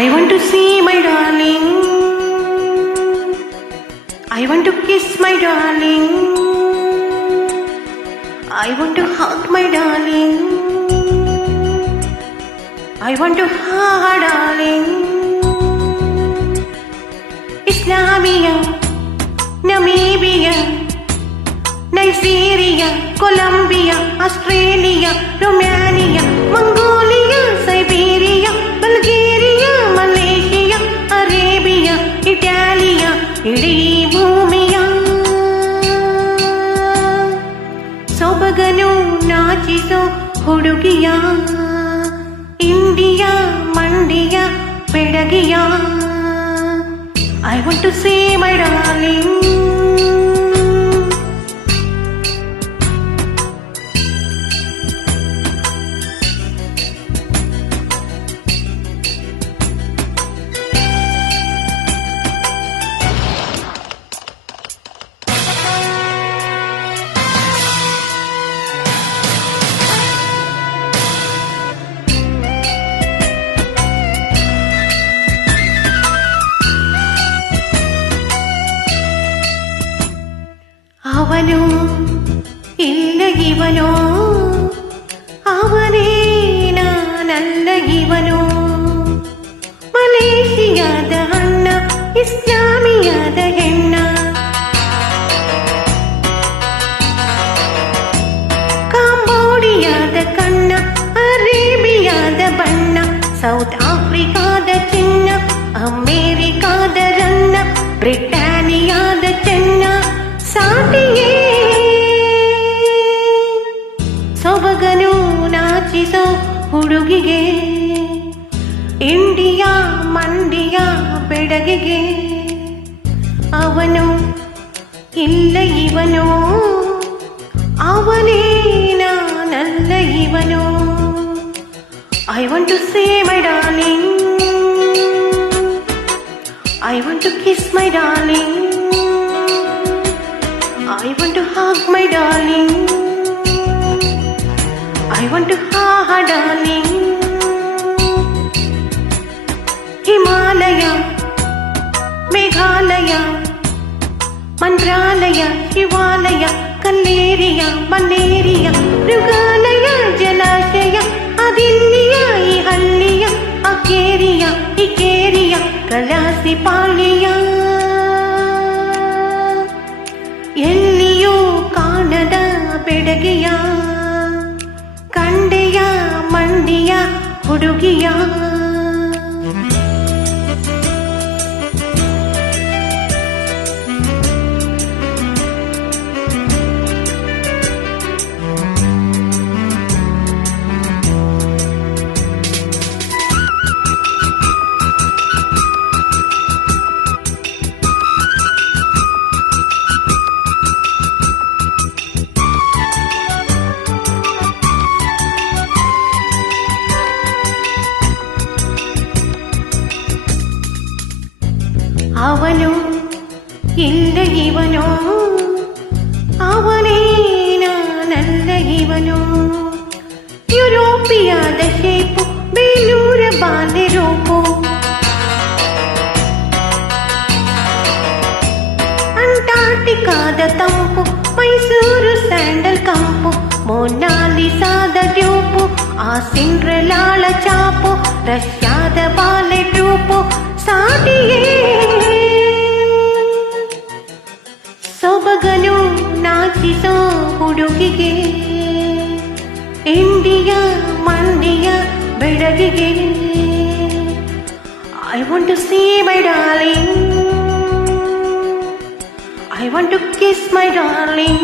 I want to see my darling. I want to kiss my darling. I want to hug my darling. I want to hug darling. Islamia, Namibia, Nigeria, Colombia, Australia, Romania, Mongolia, Siberia, Bulgaria, Malaysia, Arabia, Italia, ಇಡೀ ಭೂಮಿಯ ಸೊಬಗನು ನಾಚಿಸೋ ಹುಡುಗಿಯ India ಮಂಡಿಯ ಬೆಡಗಿಯ I want to see my darling. ಅವನು ಇಲ್ಲ ಇವನೋ ಅವನೇ ನಾನಲ್ಲ ಇವನು ಮಲೇಷಿಯಾದ ಅಣ್ಣ ಇಸ್ಲಾಮಿಯಾದ ಹೆಣ್ಣ ಕಾಂಬೋಡಿಯಾದ ಕಣ್ಣ ಅರೇಬಿಯಾದ ಬಣ್ಣ ಸೌತ್ ಆಫ್ರಿಕಾದ ಚಿನ್ನ ಅಮೇರಿಕಾದ ರನ್ನ ಬ್ರಿಟಾನಿಯಾದ ಚೆನ್ನ ಸಾಟಿಯೇ ಸೊಬಗನು ನಾಚಿಸೋ ಹುಡುಗಿಗೆ ಇಂಡಿಯಾ ಮಂಡಿಯ ಬೆಡಗಿಗೆ ಅವನು ಇಲ್ಲ ಇವನು ಅವನೇ ನಾನಲ್ಲ ಇವನು I want to see my darling. I want to kiss my darling. I want to hug my darling. I want to hug her darling. Himalaya, Meghalaya, Mantralaya, Himalaya, Kaleriya, Malaria, Rugalaya, Jalashaya, Adilya, Ihalliya, Akeriya, Ikeriya, Kalasipaliya. ಎಲ್ಲಿಯೂ ಕಾಣದ ಬೆಡಗಿಯ ಕಂಡೆಯ ಮಂಡಿಯ ಹುಡುಗಿಯ ಅವನು ಇಲ್ಲ ಇವನು ಅವನೇ ನಾನಲ್ಲ ಇವನು ಯುರೋಪಿಯಾದ shape ಬೇಲೂರ ಬಾಲೆ ರೂಪು ಅಂಟಾರ್ಟಿಕಾದ ತಂಪು ಮೈಸೂರು ಸ್ಯಾಂಡಲ್ ಕಂಪು ಮೊನಾಲಿಸಾದ ಟ್ಯೂಪು ಆ ಸಿಂಡ್ರೆಲಾಳ ಚಾಪು ರಷ್ಯಾದ ಬಾಲೆ ಟ್ಯೂಪು ಸಾಟಿಯೇ ಸೊಬಗನು ನಾಚಿಸೋ ಹುಡುಗಿಗೆ India ಮಂಡಿಯ ಬೆಡಗಿಗೆ I want to see my darling. I want to kiss my darling.